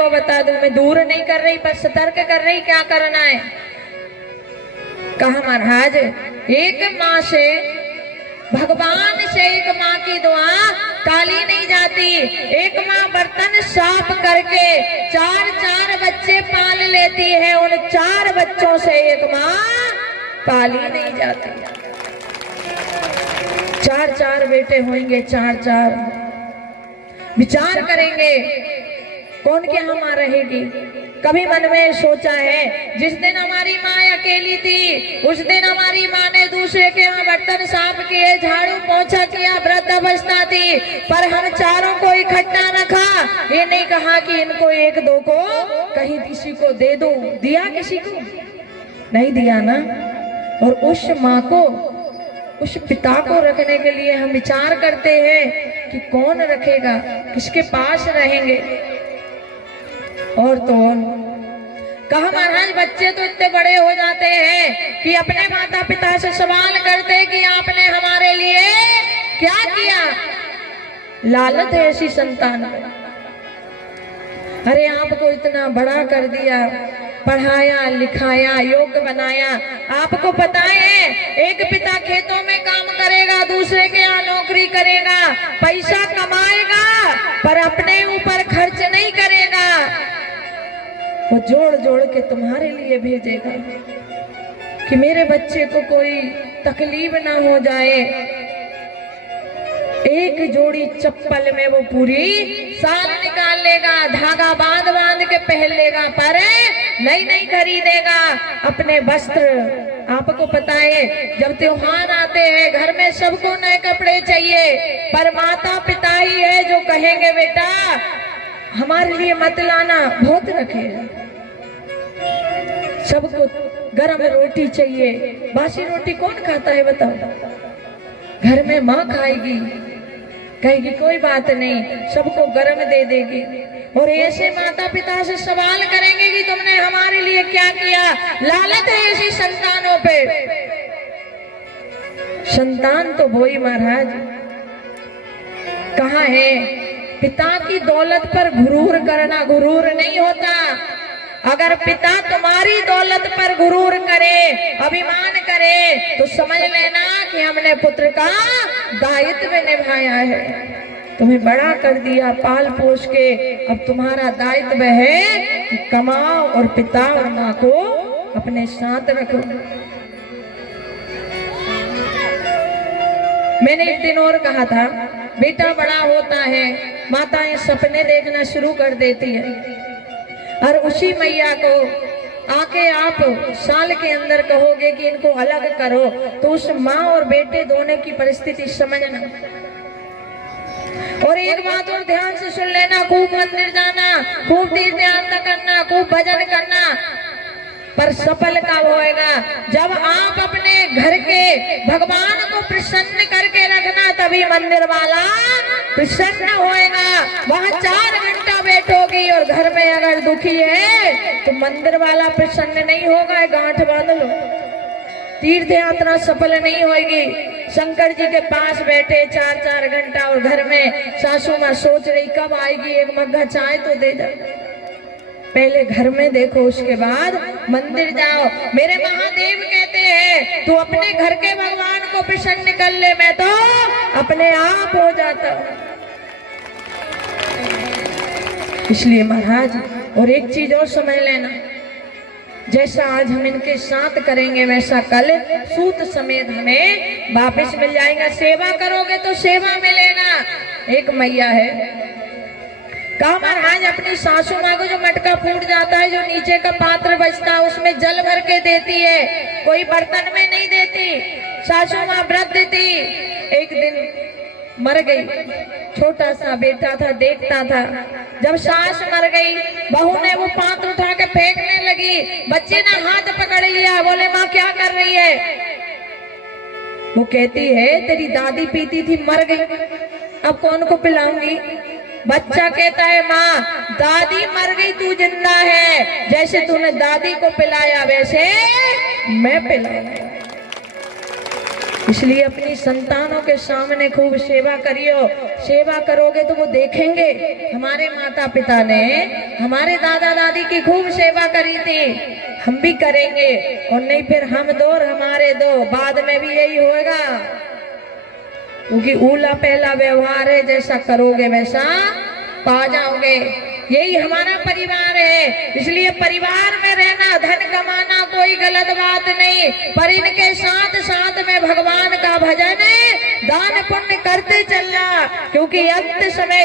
को बता दूं, मैं दूर नहीं कर रही पर सतर्क कर रही, क्या करना है। कहा महाराज एक माँ से, भगवान से एक माँ की दुआ काली नहीं जाती। एक माँ बर्तन साफ करके 4-4 बच्चे पाल लेती है, उन 4 बच्चों से एक माँ पाली नहीं जाती। 4-4 बेटे होंगे, 4-4। विचार करेंगे कौन के यहाँ माँ रहेगी। कभी मन में सोचा है, जिस दिन हमारी माँ अकेली थी उस दिन हमारी माँ ने दूसरे के यहाँ बर्तन साफ किए, झाड़ू पोछा किया, वृद्ध अवस्था थी, पर हम 4 को इकट्ठा रखा। ये नहीं कहा कि इनको 1-2 को कहीं किसी को दे दो। दिया किसी को? नहीं दिया ना। और उस माँ को, उस पिता को रखने के लिए हम विचार करते हैं कि कौन रखेगा, किसके पास रहेंगे। और तो कहा महाराज बच्चे तो इतने बड़े हो जाते हैं कि अपने माता पिता से सवाल करते हैं कि आपने हमारे लिए क्या किया। लालच है ऐसी संतान। अरे आपको इतना बड़ा कर दिया, पढ़ाया लिखाया, योग्य बनाया। आपको पता है एक पिता खेतों में काम करेगा, दूसरे के यहाँ नौकरी करेगा, पैसा कमाएगा, पर अपने ऊपर खर्च नहीं करेगा। वो जोड़ जोड़ के तुम्हारे लिए भेजेगा कि मेरे बच्चे को कोई तकलीफ ना हो जाए। एक जोड़ी चप्पल में वो पूरी साल निकाल लेगा, धागा बांध बांध के पहन लेगा, पर नहीं खरीदेगा अपने वस्त्र। आपको पता है जब त्योहार आते हैं घर में सबको नए कपड़े चाहिए, पर माता पिता ही है जो कहेंगे बेटा हमारे लिए मत लाना, बहुत रखे। सबको गरम रोटी चाहिए, बासी रोटी कौन खाता है बताओ। घर में माँ खाएगी, कहेगी कोई बात नहीं, सबको गरम दे देगी। और ऐसे माता पिता से सवाल करेंगे कि तुमने हमारे लिए क्या किया। लालच है ऐसी संतानों पे। संतान तो वही महाराज, कहाँ है पिता की दौलत पर गुरूर करना। गुरूर नहीं होता। अगर पिता तुम्हारी दौलत पर गुरूर करे, अभिमान करे, तो समझ लेना कि हमने पुत्र का दायित्व निभाया है। तुम्हें बड़ा कर दिया पाल पोष के, अब तुम्हारा दायित्व है कि कमाओ और पिता और माँ को अपने साथ रखो। मैंने एक दिन और कहा था, बेटा बड़ा होता है, माताएं सपने देखना शुरू कर देती है, और उसी मैया को आके आप साल के अंदर कहोगे कि इनको अलग करो, तो उस माँ और बेटे दोनों की परिस्थिति समझना। और एक बात और ध्यान से सुन लेना, खूब मंदिर जाना, खूब तीर्थ यात्रा करना, खूब भजन करना, पर सफल कब होएगा? जब आप अपने घर के भगवान को प्रसन्न करके रखना, तभी मंदिर वाला प्रसन्न होएगा। वहाँ 4 घंटा बैठोगी और घर में अगर दुखी है तो मंदिर वाला प्रसन्न नहीं होगा। गांठ बांध लो, तीर्थ यात्रा सफल नहीं होगी। शंकर जी के पास बैठे 4-4 घंटा और घर में सासू माँ सोच रही कब आएगी, एक मग्घा चाय तो दे दे। पहले घर में देखो, उसके बाद मंदिर जाओ। मेरे महादेव कहते हैं तू अपने घर के भगवान को प्रसन्न कर ले, मैं तो अपने आप हो जाता हूं। इसलिए महाराज, और एक चीज और समझ लेना, जैसा आज हम इनके साथ करेंगे वैसा कल सूत समेत हमें वापस मिल जाएगा। सेवा करोगे तो सेवा मिलेगा। एक मैया है, कहा महाराज अपनी सासू माँ को जो मटका फूट जाता है, जो नीचे का पात्र बचता है, उसमें जल भर के देती है, कोई बर्तन में नहीं देती। सासू माँ वृद्ध थी, एक दिन मर गई। छोटा सा बेटा था, देखता था। जब सास मर गई, बहू ने वो पात्र उठा के फेंकने लगी। बच्चे ने हाथ पकड़ लिया, बोले माँ क्या कर रही है? वो कहती है तेरी दादी पीती थी, मर गई, अब कौन को पिलाऊंगी? बच्चा कहता है माँ दादी मर गई, तू जिंदा है, जैसे तूने दादी को पिलाया वैसे मैं पिलाऊंगा। इसलिए अपनी संतानों के सामने खूब सेवा करियो। सेवा करोगे तो वो देखेंगे हमारे माता पिता ने हमारे दादा दादी की खूब सेवा करी थी, हम भी करेंगे। और नहीं फिर हम दो और हमारे दो, बाद में भी यही होगा। क्योंकि ऊला पहला व्यवहार है, जैसा करोगे वैसा पा जाओगे। यही हमारा परिवार है। इसलिए परिवार में रहना, धन कमाना कोई गलत बात नहीं, पर इनके साथ साथ में भगवान का भजन, दान पुण्य करते चलना। क्योंकि अंत समय